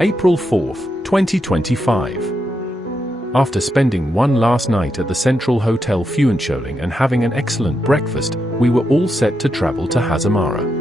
April 4th, 2025. After spending one last night at the Central Hotel Phuentsholing and having an excellent breakfast, we were all set to travel to Hasimara.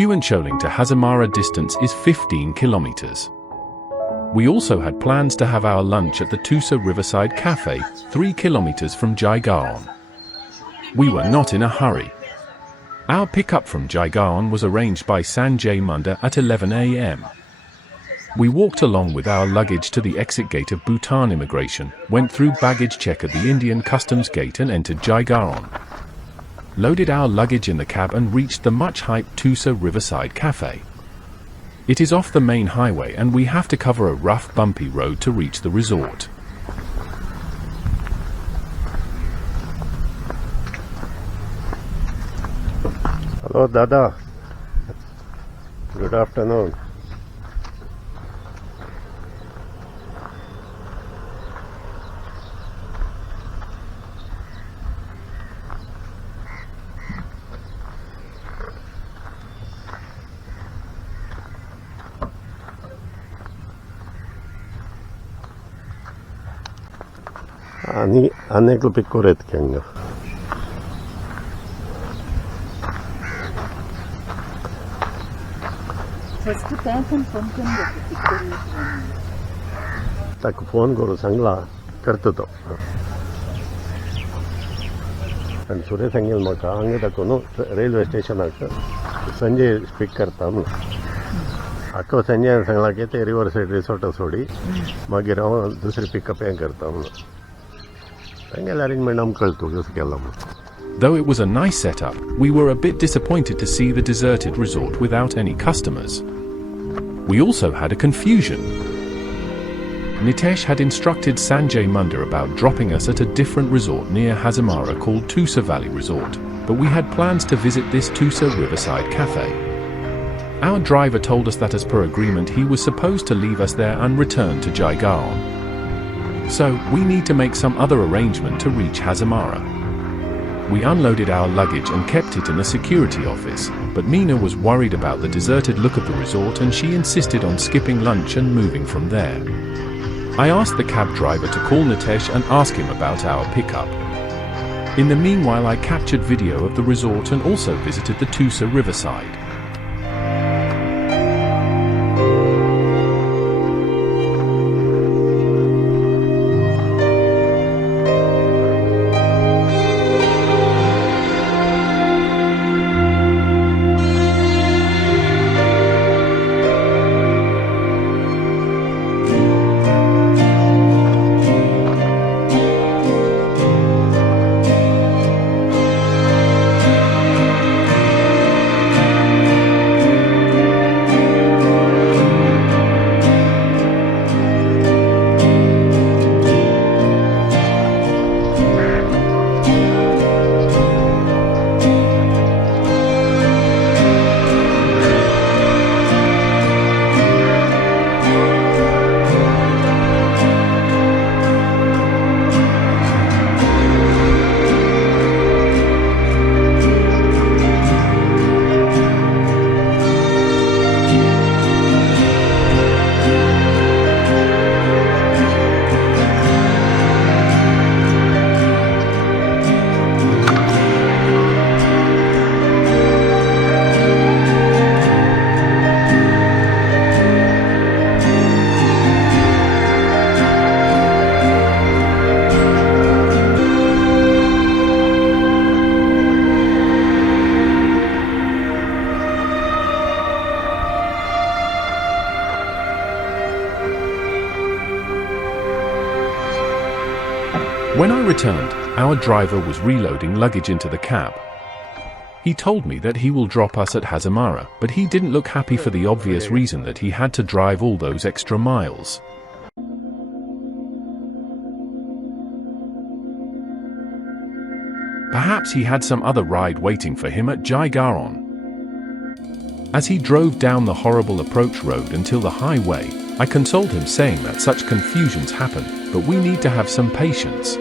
Phuentsholing to Hasimara distance is 15 kilometers. We also had plans to have our lunch at the Toorsa Riverside Cafe, 3 kilometers from Jaigaon. We were not in a hurry. Our pickup from Jaigaon was arranged by Sanjay Munda at 11 a.m. We walked along with our luggage to the exit gate of Bhutan immigration, went through baggage check at the Indian customs gate and entered Jaigaon. Loaded our luggage in the cab and reached the much-hyped Toorsa Riverside Cafe. It is off the main highway and we have to cover a rough bumpy road to reach the resort. Hello Dada, good afternoon. Ani aneklo pikoret kenga. First time phone Tak phone karo sangla karto to. And Sure Sangil maka ange da kono railway station aka Sanjay speak karta hum. Ako Sanjay sangla kehte Riverside Resort sodi mage raw dusri pickup yan karta hum. Though it was a nice setup, we were a bit disappointed to see the deserted resort without any customers. We also had a confusion. Nitesh had instructed Sanjay Munda about dropping us at a different resort near Hasimara called Toorsa Valley Resort, but we had plans to visit this Toorsa Riverside Cafe. Our driver told us that as per agreement he was supposed to leave us there and return to Jaigaon. So, we need to make some other arrangement to reach Hasimara. We unloaded our luggage and kept it in the security office, but Meena was worried about the deserted look of the resort and she insisted on skipping lunch and moving from there. I asked the cab driver to call Nitesh and ask him about our pickup. In the meanwhile I captured video of the resort and also visited the Toorsa Riverside. When I returned, our driver was reloading luggage into the cab. He told me that he will drop us at Hasimara, but he didn't look happy for the obvious reason that he had to drive all those extra miles. Perhaps he had some other ride waiting for him at Jaigaon. As he drove down the horrible approach road until the highway, I consoled him saying that such confusions happen, but we need to have some patience.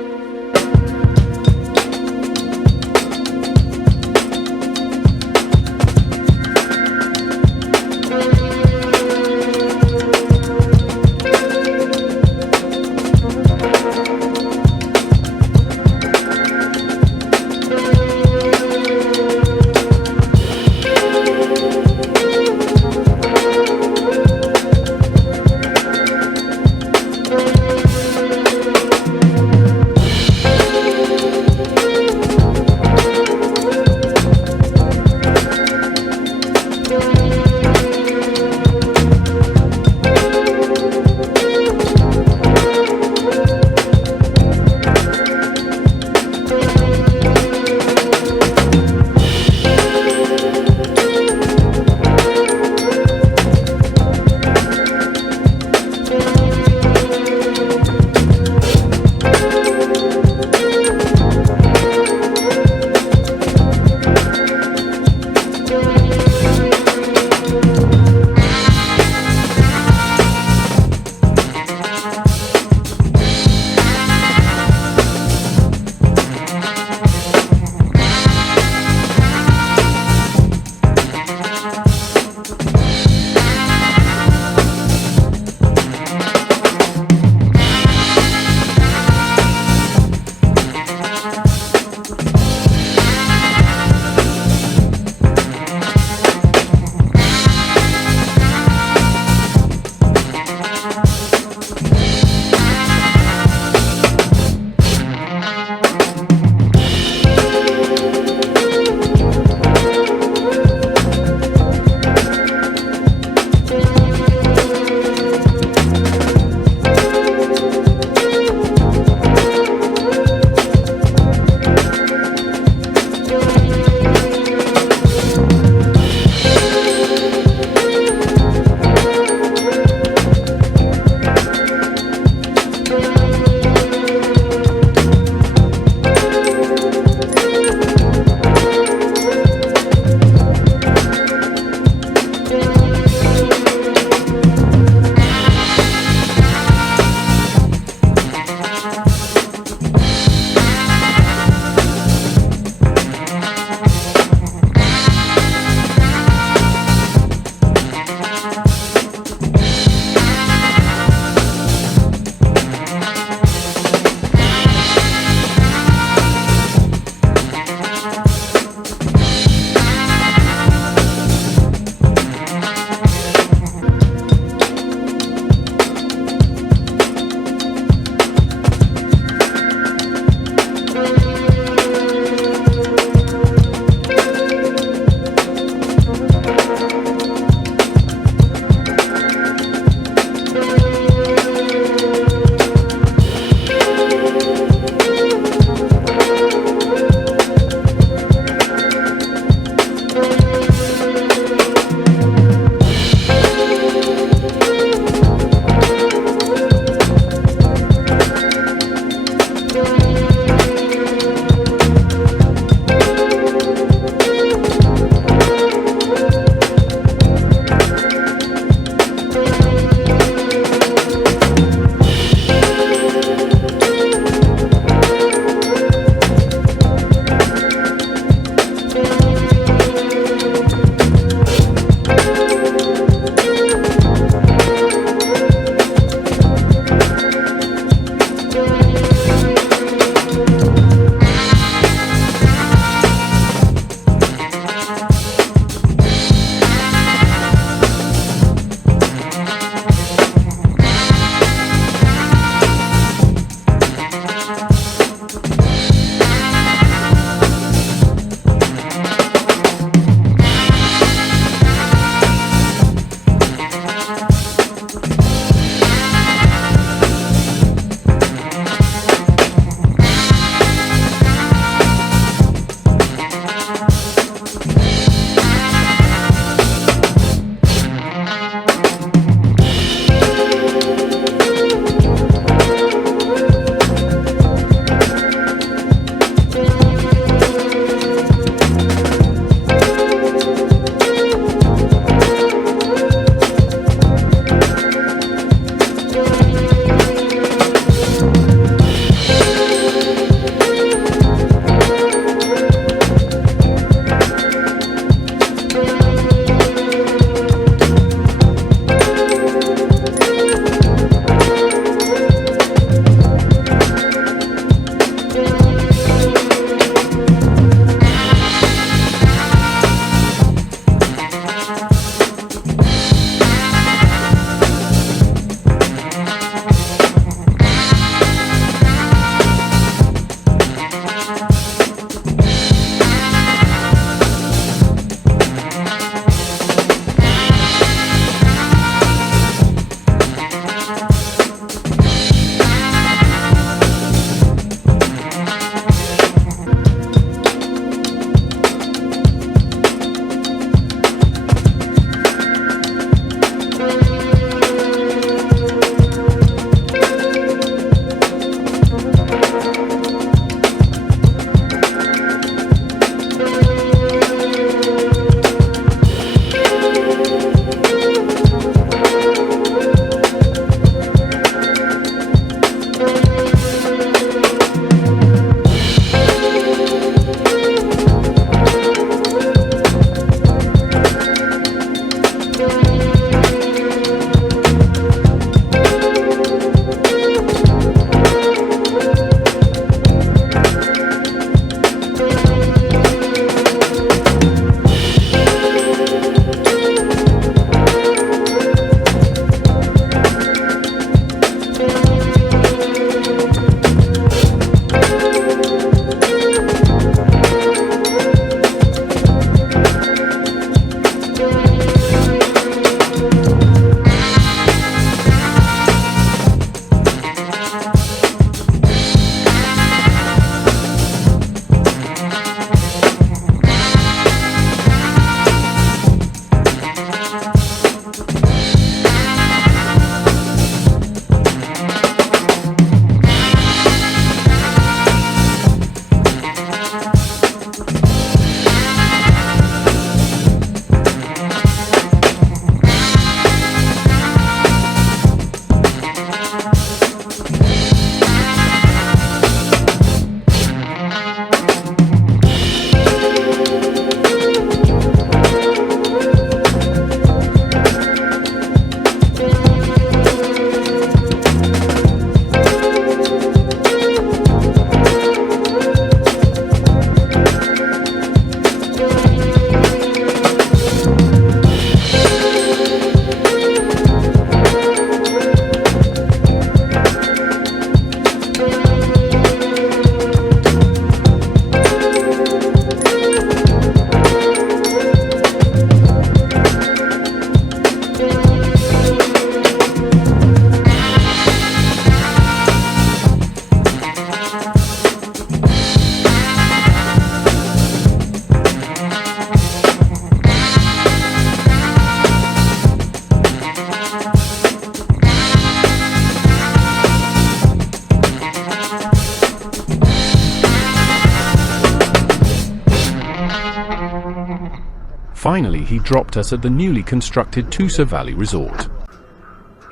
dropped us at the newly constructed Toorsa Valley Resort.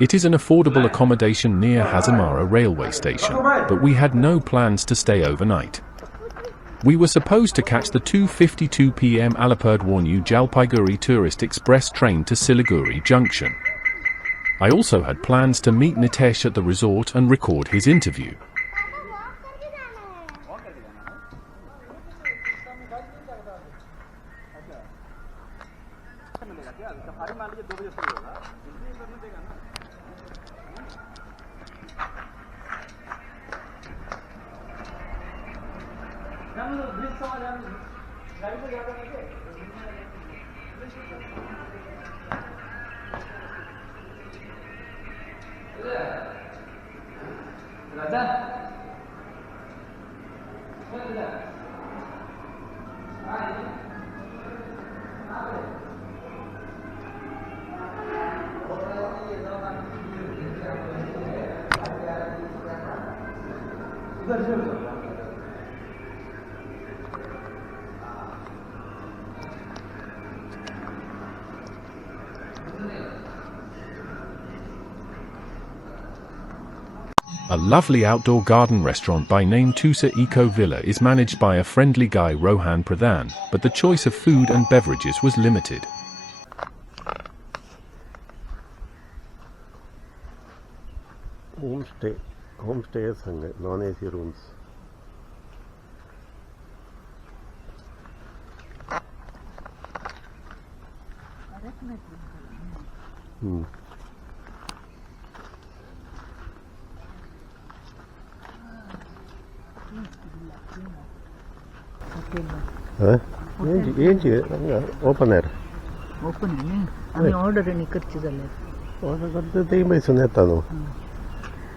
It is an affordable accommodation near Hasimara railway station, but we had no plans to stay overnight. We were supposed to catch the 2:52 p.m. Alipurduarnu Jalpaiguri Tourist Express train to Siliguri Junction. I also had plans to meet Nitesh at the resort and record his interview. A lovely outdoor garden restaurant by name Toorsa Eco Villa is managed by a friendly guy Rohan Pradhan, but the choice of food and beverages was limited. Homestays and non-AC rooms. Open air open आहे ना आम्ही order आणि करची झाले order करते ते बैसून येता न्हू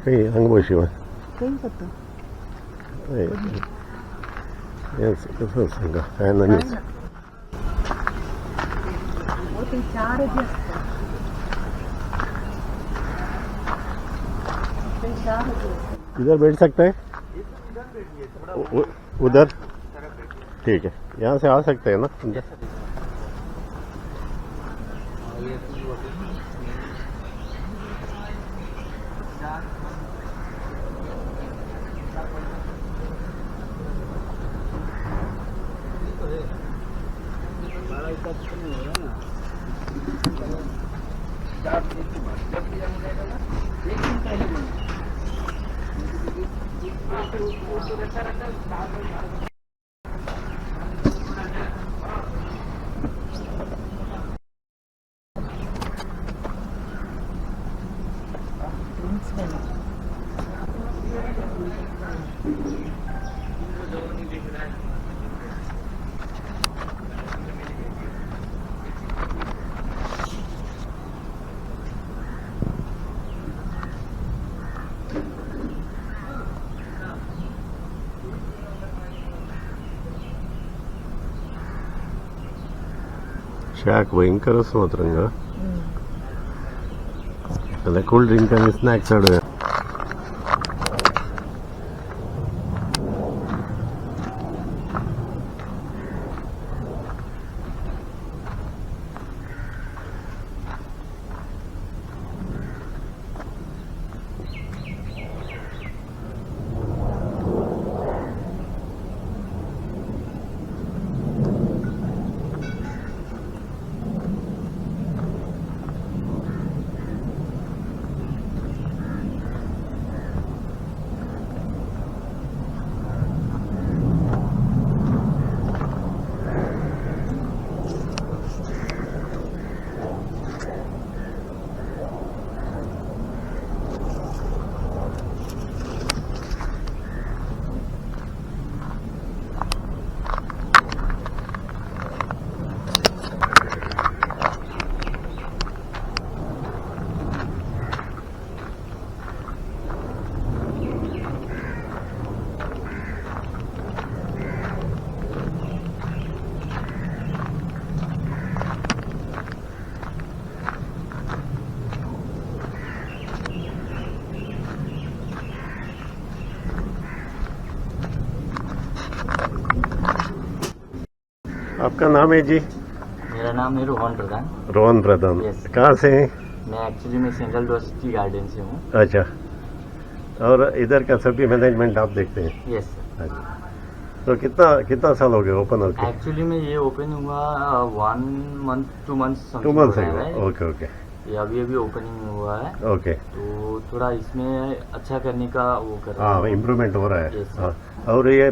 काही हांगा बशिवा काही जाता येस कसं सांगा फॅन आणि चार इधर बैठ सकते हैं उधर ठीक है यहाँ से आ सकते हैं ना अंदर शाक भयंकर मात्र कूल ड्रिंक आणि स्नॅक्स आड आपका नाम है जी? मेरा मेरा नाम है रोहन प्रधान। रोहन प्रधान। Yes. कहाँ से हैं? मैं एक्चुअली मैं सेंट्रल यूनिवर्सिटी गार्डन से हूँ। अच्छा, और इधर का सभी मैनेजमेंट आप देखते हैं? Yes sir. अच्छा, तो कितना साल हो गया ओपन होके? एक्चुअली में ये ओपन हुआ 1 मंथ 2 मंथ्स 2 मंथ्स है। Okay okay. ये अभी ओपनिंग हुआ है। ओके, तो थोड़ा इसमें अच्छा करने का वो कर रहा हाँ है। इम्प्रूवमेंट हो रहा है। Yes, sir. हाँ, और ये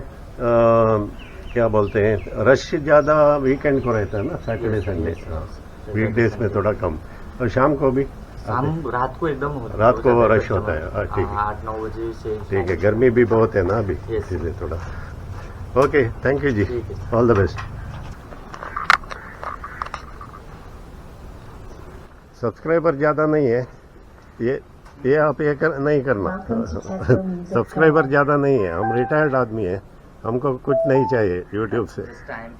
क्या बोलते हैं, रश ज़्यादा वीकेंड को रहता है ना, सैटरडे Yes, संडे। yes, हाँ, yes. वीकडेज में थोड़ा कम, और शाम को भी शाम रात को एकदम रात को रश होता है। हाँ, ठीक है, 8-9 बजे से। ठीक है। गर्मी भी बहुत है ना अभी, Yes. इसीलिए थोड़ा। ओके, थैंक यू जी, ठीक है। All the best. सब्सक्राइबर ज़्यादा नहीं है, ये आप ये नहीं करना। सब्सक्राइबर ज़्यादा नहीं है, हम रिटायर्ड आदमी हैं, हमको कुछ नहीं चाहिए यूट्यूब से।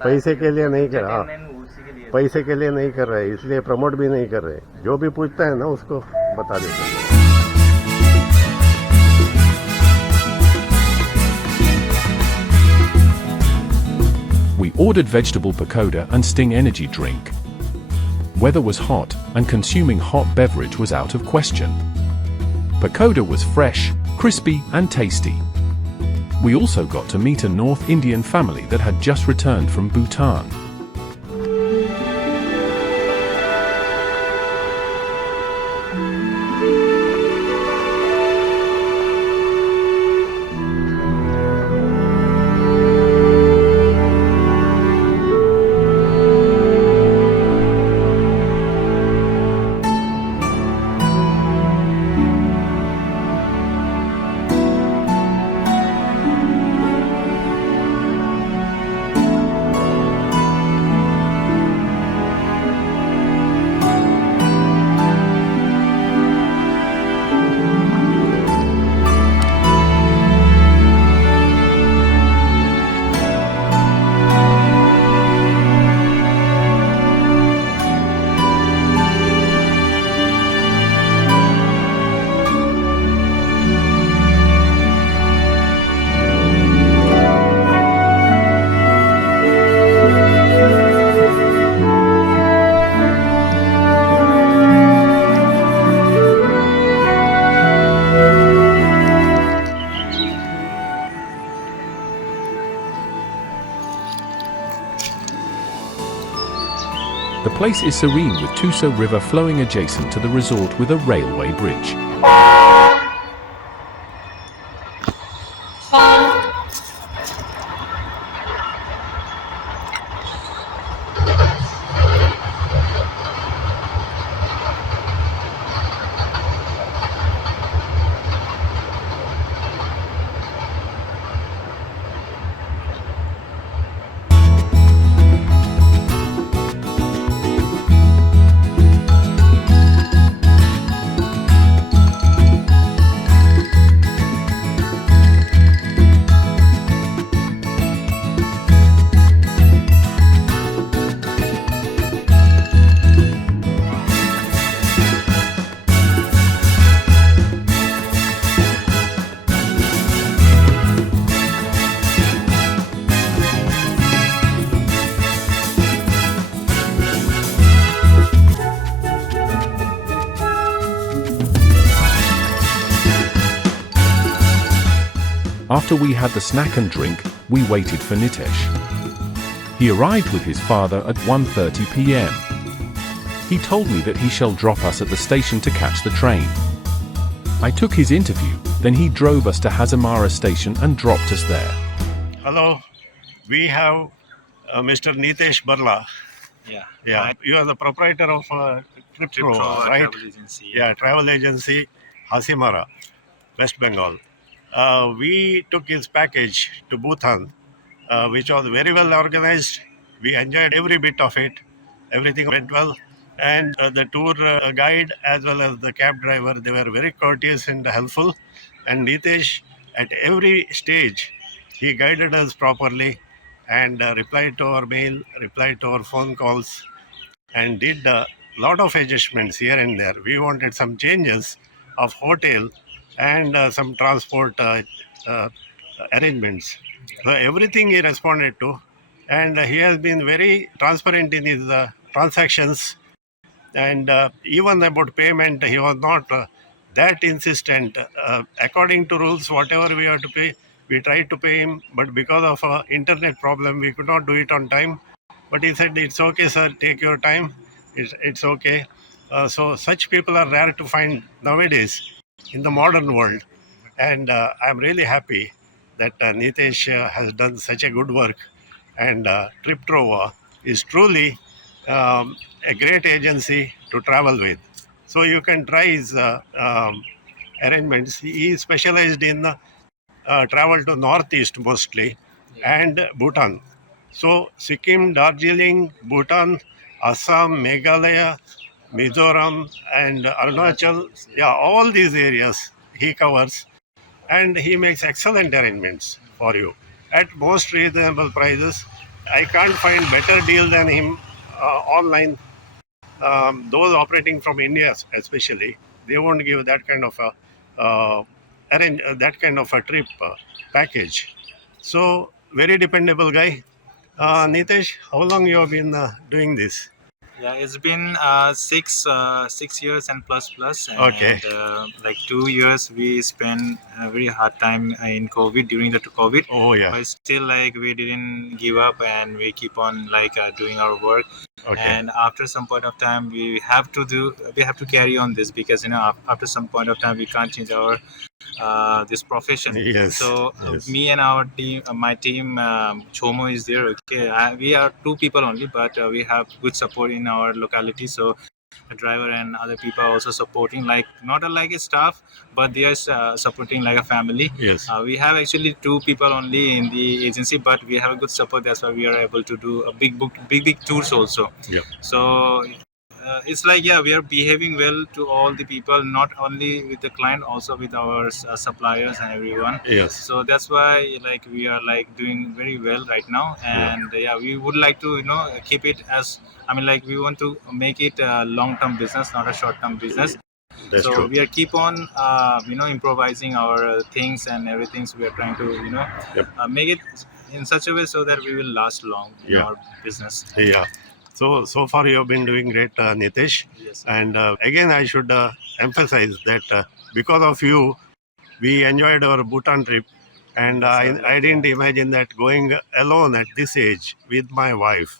पैसे के लिए नहीं कर रहा, पैसे के लिए नहीं कर रहे, इसलिए प्रमोट भी नहीं कर रहे। जो भी पूछता है ना उसको बता देते हैं। We ordered vegetable pakoda and Sting energy drink. Weather was hot, and consuming hot beverage was out of question. Pakoda was fresh, crispy, and tasty. We also got to meet a North Indian family that had just returned from Bhutan. The place is serene with Toorsa River flowing adjacent to the resort with a railway bridge. After we had the snack and drink, we waited for Nitesh. He arrived with his father at 1:30 p.m. He told me that he shall drop us at the station to catch the train. I took his interview, then he drove us to Hasimara station and dropped us there. Hello, we have Mr. Nitesh Barla. Yeah. You are the proprietor of Trip-Pro, right? Travel agency. Yeah, travel agency, Hasimara, West Bengal. We took his package to Bhutan, which was very well organized. We enjoyed every bit of it. Everything went well. And the tour guide as well as the cab driver, they were very courteous and helpful. And Nitesh, at every stage, he guided us properly and replied to our mail, replied to our phone calls, and did a lot of adjustments here and there. We wanted some changes of hotel and some transport arrangements. So everything he responded to, and he has been very transparent in his transactions, and even about payment, he was not that insistent. According to rules, whatever we have to pay, we tried to pay him, but because of internet problem, we could not do it on time. But he said, "It's okay, sir. Take your time. It's okay." So such people are rare to find nowadays in the modern world, and I'm really happy that Nitesh has done such a good work, and Trip Trova is truly a great agency to travel with. So you can try his arrangements. He is specialized in travel to northeast mostly and Bhutan. So Sikkim, Darjeeling, Bhutan, Assam, Meghalaya, Mizoram, and Arunachal, yeah, all these areas he covers, and he makes excellent arrangements for you at most reasonable prices. I can't find better deal than him online. Those operating from India, especially, they won't give that kind of a that kind of a trip package. So very dependable guy. Nitesh, how long you have been doing this? Yeah, it's been 6 years and plus, Okay. and like 2 years we spent a very hard time in COVID during the COVID. Oh yeah. But still, like we didn't give up, and we keep on like doing our work. Okay. And after some point of time, we have to carry on this, because after some point of time we can't change our this profession. Yes. So Yes. me and our team, my team, Chomo is there. Okay, we are 2 people only, but we have good support in our locality. So the driver and other people are also supporting, like not like a staff, but they are supporting like a family. Yes. We have actually 2 people only in the agency, but we have a good support. That's why we are able to do a big tours also. Yep. So it's like, yeah, we are behaving well to all the people, not only with the client, also with our suppliers and everyone. Yes. So that's why like we are like doing very well right now, and yeah, we would like to keep it as, I mean, like we want to make it a long-term business, not a short-term business. That's So true. we are keep on improvising our things and everything. So we are trying to Yep. make it in such a way so that we will last long in Yeah. our business. Yeah. So far you have been doing great, Nitesh. Yes. And again, I should emphasize that because of you, we enjoyed our Bhutan trip. And I didn't imagine that going alone at this age with my wife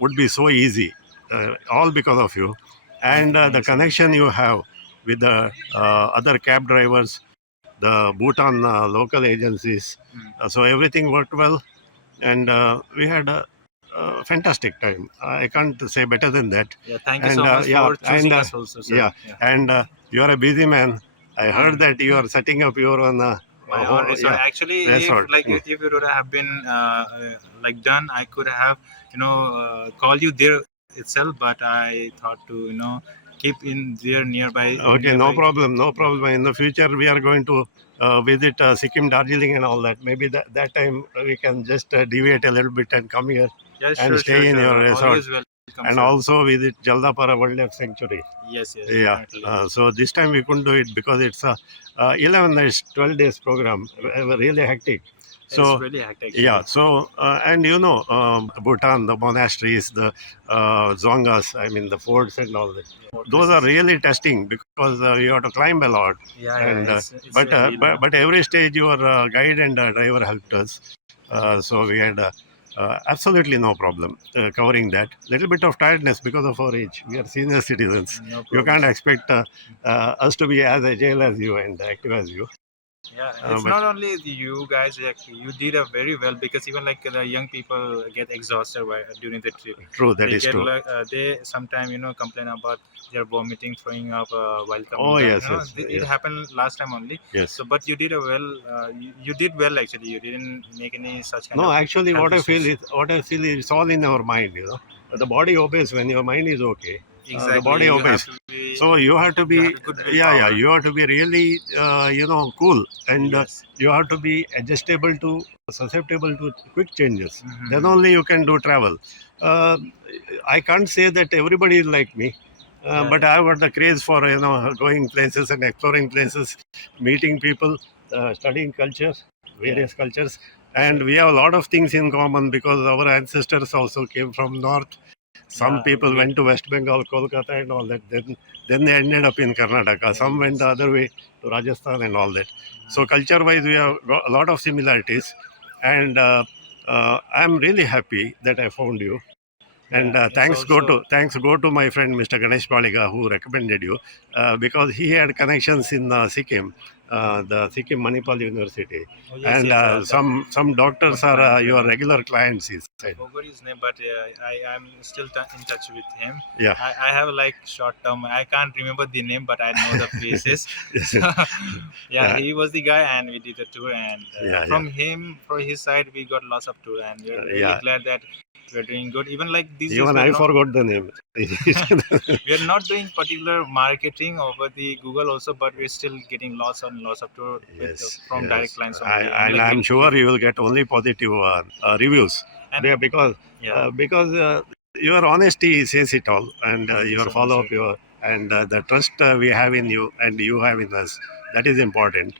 would be so easy. All because of you. And the connection you have with the other cab drivers, the Bhutan local agencies. So everything worked well. And we had a fantastic time. I can't say better than that. Yeah, thank you And so much yeah, for choosing and us also, sir. yeah, and you are a busy man. I heard that you are setting up your own My own resort. Actually, resort. if it would have been like done, I could have called you there itself, but I thought to keep in there nearby. Okay, no problem. In the future, we are going to visit Sikkim, Darjeeling, and all that. Maybe that time we can just deviate a little bit and come here Yeah, and sure, stay in your resort. Always welcome, And sir. also visit Jaldapara Wildlife Sanctuary. Yes, Yeah. definitely. So this time we couldn't do it because it's a 11 days, 12 days program. Really hectic. So It's really hectic. Actually. yeah. So and Bhutan, the monasteries, the zongas, I mean the forts and all that. Those are really testing because you have to climb a lot. Yeah, And it's but, really, but every stage your guide and driver helped us. So we had absolutely no problem covering that. Little bit of tiredness because of our age. We are senior citizens. no You problem. can't expect us to be as agile as you and active as you. Yeah, it's but- not only you guys. You did very well, because even like the young people get exhausted during the trip. True, that They is get true. like they sometimes complain about their vomiting, throwing up while coming Oh, down. yes, yes, It yes. happened last time only. Yes. So, but you did a well. You did well actually. You didn't make any such kind No, of. actually, health issues. what I feel is it's all in our mind. The body obeys when your mind is okay. Exactly. The body You have obeys. to be- So you have to be, you have good yeah, willpower. you have to be really, cool, and Yes. you have to be adjustable to, susceptible to quick changes. Mhm. Then only you can do travel. Uh, I can't say that everybody is like me. Yeah, But I've got the craze for going places and exploring places, meeting people, studying culture, various cultures, and we have a lot of things in common because our ancestors also came from north, Some Yeah, people we- went to West Bengal, Kolkata, and all that. Then they ended up in Karnataka. Some went the other way to Rajasthan and all that. So culture-wise, we have got a lot of similarities, and I'm really happy that I found you. And yeah, it's thanks go to my friend Mr. Ganesh Baliga who recommended you because he had connections in Sikkim, the Sikkim Manipal University, Oh, yes, and yes, some doctors one are client, your regular clients. He I said, forgot his name, but I am still in touch with him. yeah, I have like short term. I can't remember the name, but I know the faces. yes, So, yeah, yeah, he was the guy, and we did a tour. And yeah, from him, from his side, we got lots of tour, and we're really yeah. glad that we're doing good. Even like these days, Even we're I not, forgot the name. we are not doing particular marketing over the Google also, but we're still getting lots and lots of tour with, Yes, from direct yes. clients only. And And like I'm sure you will get only positive reviews. And- Yeah, because your honesty says it all, and Thank you your so much, follow up, sir. and the trust we have in you and you have in us. That is important.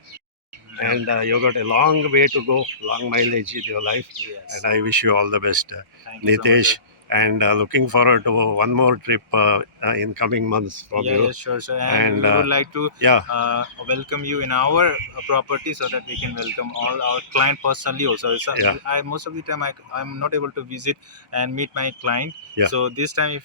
And you got a long way to go, long mileage in your life. Yes. And I wish you all the best, Thank you so much, Nitesh. sir. And looking forward to one more trip in coming months from Yeah, you. yeah, sure, sir. And And we would like to yeah, welcome you in our property so that we can welcome all our client personally also. So Yeah. I most of the time I'm not able to visit and meet my client. Yeah. So this time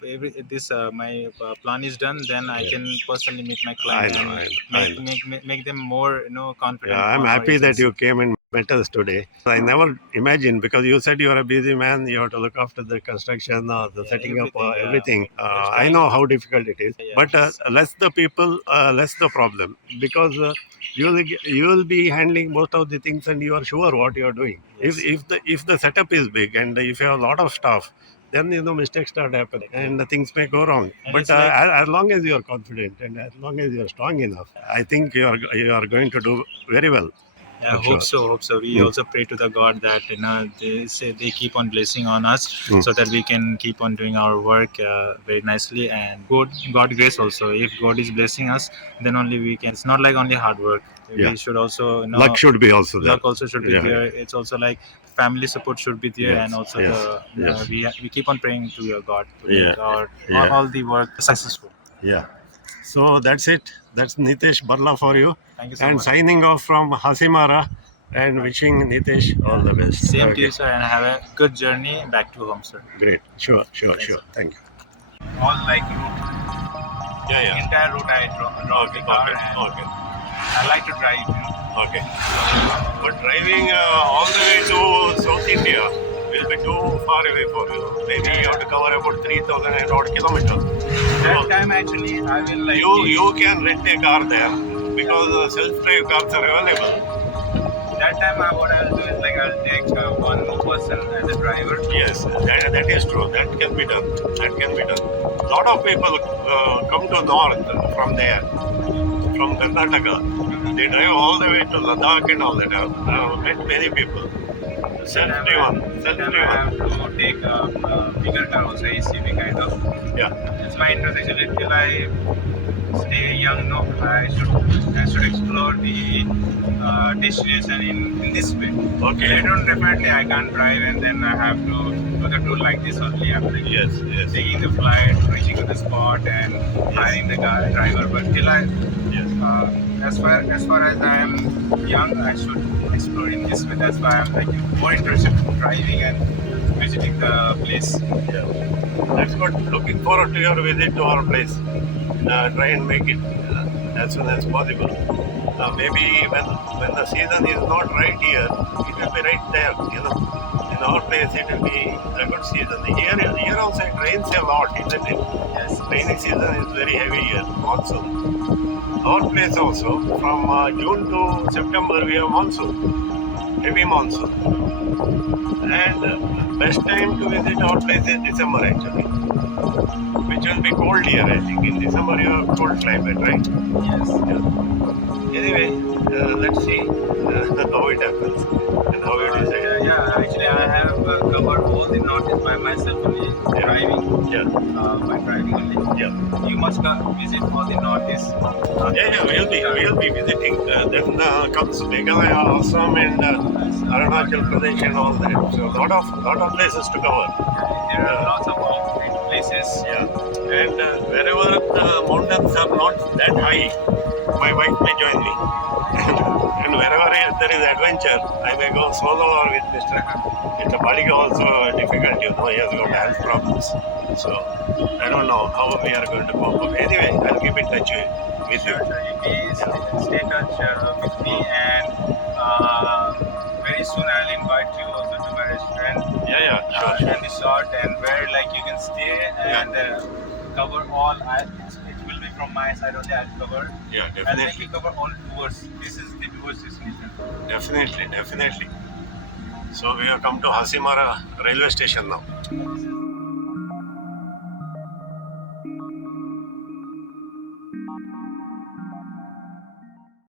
if this my plan is done, then I Yeah. can personally meet my I client know, and I know. make them more confident. Yeah, I'm on our happy that agency. you came and met us today. I never imagined because you said you are a busy man. You have to look after the construction, the Yeah, setting up, everything, yeah. everything. Yes, I know how difficult it is, Yeah, but yes. less the people, less the problem because you will be handling most of the things and you are sure what you are doing. Yes. If the setup is big and if you have a lot of staff, then mistakes start happening and things may go wrong. And But it's like- as long as you are confident and as long as you are strong enough, I think you are going to do very well. Yeah, I'm sure. hope so. We Mm. also pray to the God that they say they keep on blessing on us Mm. so that we can keep on doing our work very nicely and God grace also. If God is blessing us, then only we can. It's not like only hard work. Yeah. We should also Luck should be also there. luck also should be Yeah, there. It's also like family support should be there, Yes, and also yes, the yes. we keep on praying to your God to Yeah, make our yeah. all the work successful. Yeah. So that's it. That's Nitesh Barla for you. Thank you so And much. signing off from Hasimara and wishing Nitesh all the best. Same to Okay. you, sir, and have a good journey back to home, sir. Great. Sure. Thanks, Sure. sir. Thank you. All like route. Yeah. Entire route I drove the car and Okay. I like to drive. Okay. But driving all the way to South India will be too far away for you. Maybe you have to cover about 3,000 and odd kilometers. That time actually I will like You can rent a car there because self-drive cars are available. that time what I'll do is like I'll take one more person as a driver. Yes, that is true. That can be done. A lot of people come to north from there, from Karnataka. They drive all the way to Ladakh and all that. I've met many people. Self-driven. That time I have to take a bigger car also ACV kind of. Yeah. It's my interest actually till I stay young. No, I should explore the destination in this way. Okay. Later on, definitely I can't drive, and then I have to do the tour like this only. I'm like Yes. taking the flight, reaching to the spot, and hiring the driver. But till Yes. as far as I am young, I should explore in this way. That's why I'm like more interested in driving and visiting the place. Yeah. That's good. Looking forward to your visit to our place. Try and make it as soon as possible. Maybe when the season is not right here, it will be right there. In our place it will be a good season. Here also it rains a lot, isn't it? Yes. Rainy season is very heavy here, monsoon. Our place also, from June to September we have monsoon, heavy monsoon. And best time to visit our place is December actually, which will be cold here I think. In December you have cold climate, right? Yes. Yeah. Anyway, let's see how it happens and how it is. Yeah, actually I have covered all the northeast by myself only. driving. Yeah. By driving only. Yeah. You must visit all the northeast. We'll be visiting. Then comes Meghalaya, Assam, and Arunachal Pradesh, and all that. So lot of places to cover. There are lots of concrete places. Yeah. And wherever the mountains are not that high, my wife may join me. And wherever there is adventure, I may go solo or with Mr. Baliga also difficult, you know, he has got health problems. So I don't know how we are going to cope up. Anyway, I'll keep in touch with you. Sure. You please stay in touch with me, and very soon I'll invite you also to my restaurant. Yeah, sure. And resort, and where like you can stay and cover all. It will be from my side only. I'll cover. Yeah, I'll make definitely. you cover all tours. This is the tours destination. Definitely. So we have come to Hasimara railway station now.